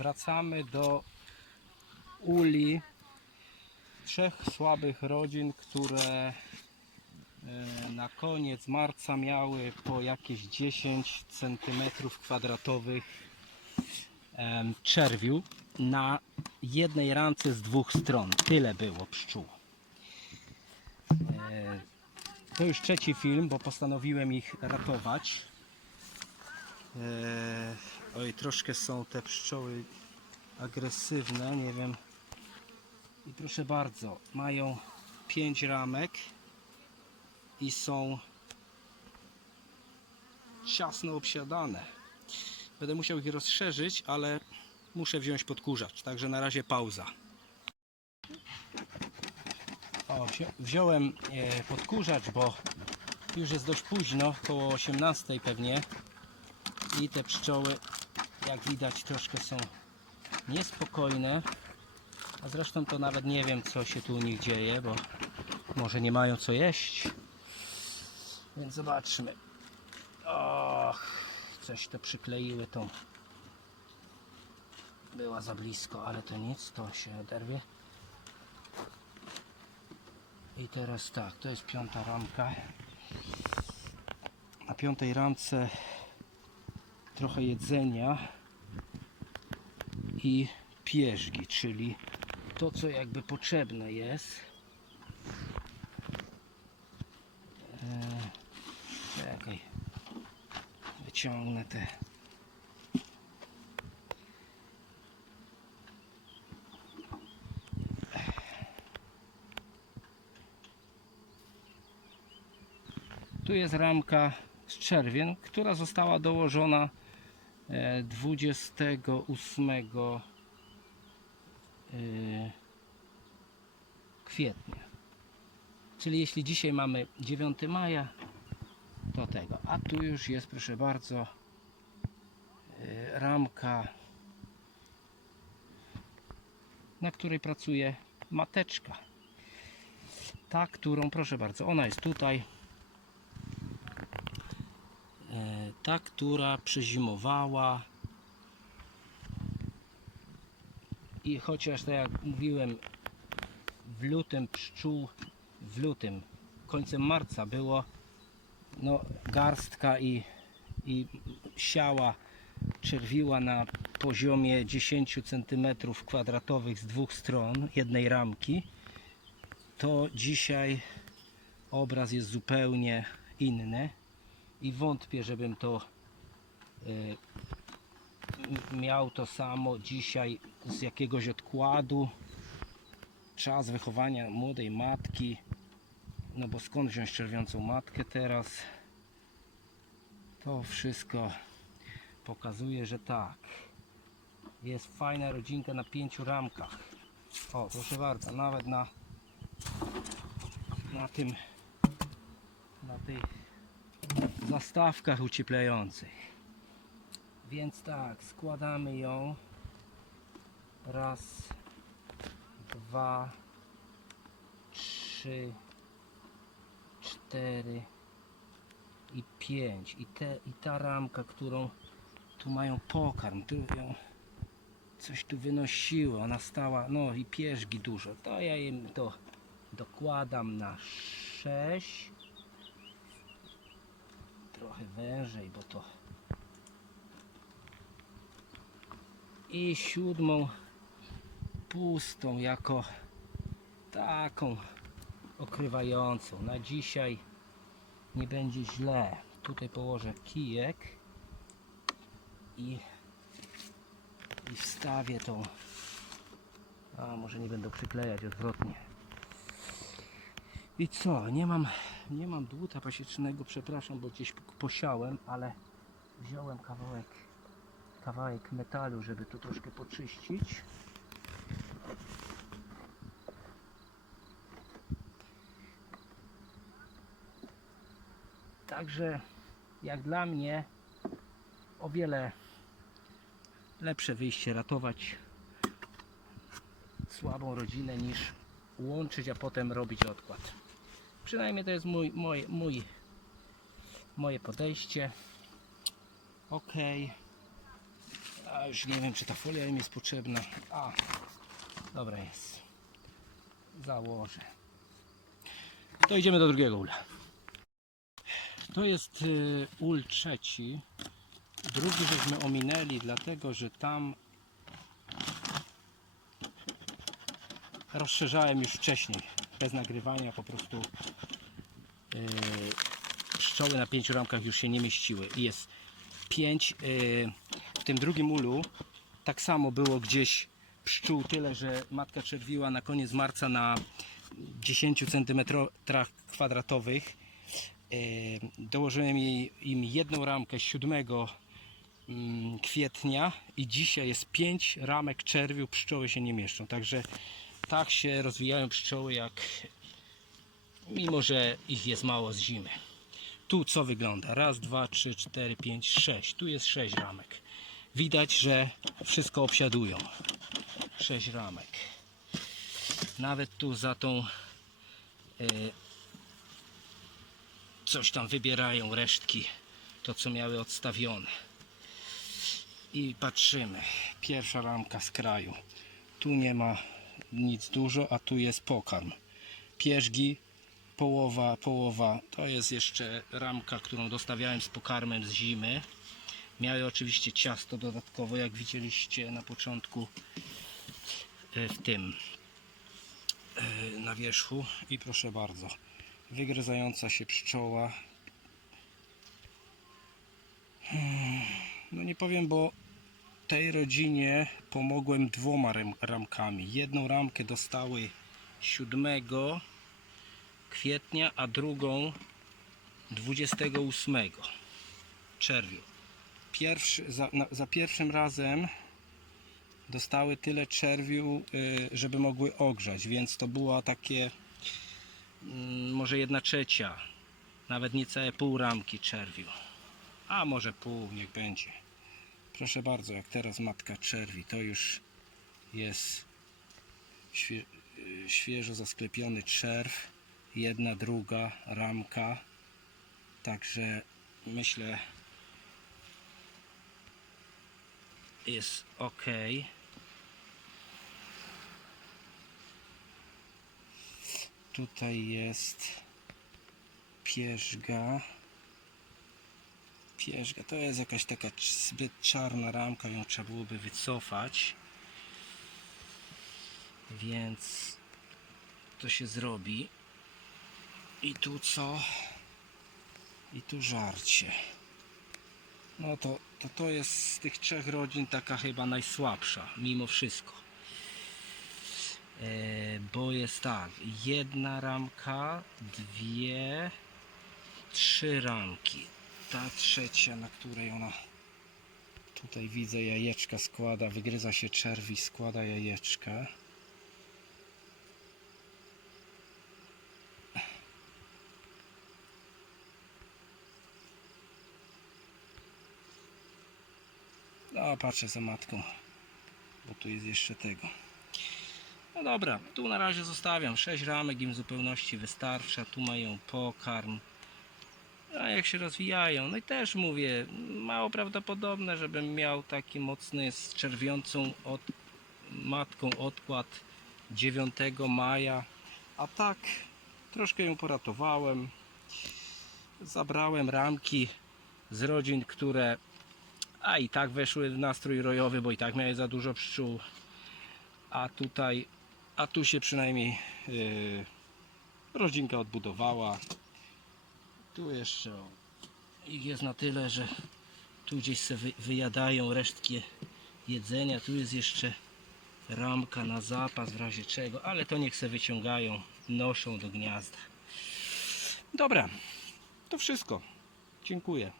wracamy do uli trzech słabych rodzin, które e, na koniec marca miały po jakieś 10 cm kwadratowych em, czerwiu na jednej rance z dwóch stron. Tyle było pszczół. E, To już trzeci film, bo postanowiłem ich ratować. Oj, troszkę są te pszczoły agresywne, nie wiem. I proszę bardzo, mają 5 ramek i są ciasno obsiadane. Będę musiał ich rozszerzyć, ale muszę wziąć podkurzacz, także na razie pauza. O, wzi- wziąłem e, podkurzacz, bo już jest dość późno, około 18 pewnie i te pszczoły jak widać troszkę są niespokojne. A zresztą to nawet nie wiem co się tu u nich dzieje bo może nie mają co jeść. Więc zobaczmy. Och coś to przykleiły tą. Była za blisko ale to nic to się oderwie. I teraz tak to jest piąta ramka. Na piątej ramce trochę jedzenia i pierzgi, czyli to, co jakby potrzebne jest. Eee, czekaj, wyciągnę te. Tu jest ramka z czerwień, która została dołożona e, 28 e, kwietnia. Czyli jeśli dzisiaj mamy 9 maja, to tego. A tu już jest, proszę bardzo, e, ramka, na której pracuje mateczka. Ta, którą, proszę bardzo, ona jest tutaj. E, ta, która przezimowała i chociaż tak jak mówiłem w lutym pszczół w lutym końcem marca było no garstka i, i siała czerwiła na poziomie 10 cm kwadratowych z dwóch stron jednej ramki to dzisiaj obraz jest zupełnie inny i wątpię, żebym to y, miał to samo dzisiaj z jakiegoś odkładu. Czas wychowania młodej matki. No bo skąd wziąć czerwiącą matkę teraz? To wszystko pokazuje, że tak. Jest fajna rodzinka na pięciu ramkach. O, proszę bardzo, nawet na na tym na tych zastawkach ucieplających. Więc tak, składamy ją. Raz, dwa, trzy, cztery i pięć. I, te, I ta ramka, którą tu mają pokarm, tu ją coś tu wynosiło, ona stała, no i pierzgi dużo. To ja im to dokładam na sześć trochę wężej, bo to i siódmą pustą jako taką okrywającą. Na dzisiaj nie będzie źle. Tutaj położę kijek i, i wstawię tą a może nie będę przyklejać odwrotnie. I co? Nie mam, nie mam dłuta pasiecznego, przepraszam, bo gdzieś posiałem, ale wziąłem kawałek, kawałek metalu, żeby to troszkę poczyścić. Także jak dla mnie o wiele lepsze wyjście ratować słabą rodzinę niż łączyć, a potem robić odkład. Przynajmniej to jest mój, mój, mój, moje podejście. Ok. A już nie wiem, czy ta folia im jest potrzebna. A, dobra jest. Założę. To idziemy do drugiego ula. To jest y, ul trzeci. Drugi żeśmy ominęli, dlatego że tam rozszerzałem już wcześniej, bez nagrywania po prostu yy, pszczoły na pięciu ramkach już się nie mieściły i jest pięć yy, w tym drugim ulu tak samo było gdzieś pszczół tyle, że matka czerwiła na koniec marca na 10 cm kwadratowych yy, dołożyłem jej, im jedną ramkę 7 mm, kwietnia i dzisiaj jest 5 ramek czerwiu, pszczoły się nie mieszczą. Także tak się rozwijają pszczoły, jak mimo, że ich jest mało z zimy. Tu co wygląda? Raz, dwa, trzy, cztery, pięć, sześć. Tu jest sześć ramek. Widać, że wszystko obsiadują. Sześć ramek. Nawet tu za tą e, coś tam wybierają resztki, to co miały odstawione. I patrzymy. Pierwsza ramka z kraju. Tu nie ma nic dużo, a tu jest pokarm. Pierzgi, połowa, połowa. To jest jeszcze ramka, którą dostawiałem z pokarmem z zimy. Miały oczywiście ciasto dodatkowo, jak widzieliście na początku e, w tym e, na wierzchu. I proszę bardzo, wygryzająca się pszczoła. Hmm, No nie powiem, bo tej rodzinie pomogłem dwoma ram- ramkami. Jedną ramkę dostały 7 kwietnia, a drugą 28 czerwiu. Pierwszy, za, na, za pierwszym razem dostały tyle czerwiu, y, żeby mogły ogrzać, więc to była takie mm, może jedna trzecia, nawet niecałe pół ramki czerwiu. A może pół, niech będzie. Proszę bardzo, jak teraz matka czerwi, to już jest świe, świeżo zasklepiony czerw, jedna, druga ramka. Także myślę, jest ok. Tutaj jest pierzga. Pierzga to jest jakaś taka zbyt czarna ramka, ją trzeba byłoby wycofać. Więc to się zrobi. I tu co? I tu żarcie. No to, to to jest z tych trzech rodzin taka chyba najsłabsza, mimo wszystko. E, bo jest tak, jedna ramka, dwie, trzy ramki. Ta trzecia, na której ona tutaj widzę jajeczka składa, wygryza się czerwi, składa jajeczka. No, patrzę za matką, bo tu jest jeszcze tego. No dobra, tu na razie zostawiam. 6 ramek im zupełności wystarcza. Tu mają pokarm. A jak się rozwijają, no i też mówię, mało prawdopodobne, żebym miał taki mocny z czerwiącą od, matką odkład 9 maja. A tak, troszkę ją poratowałem. Zabrałem ramki z rodzin, które a i tak weszły w nastrój rojowy, bo i tak miały za dużo pszczół. A tutaj, a tu się przynajmniej yy, rodzinka odbudowała. Tu jeszcze o, ich jest na tyle, że tu gdzieś se wy, wyjadają resztki jedzenia. Tu jest jeszcze ramka na zapas w razie czego, ale to niech se wyciągają, noszą do gniazda. Dobra, to wszystko. Dziękuję.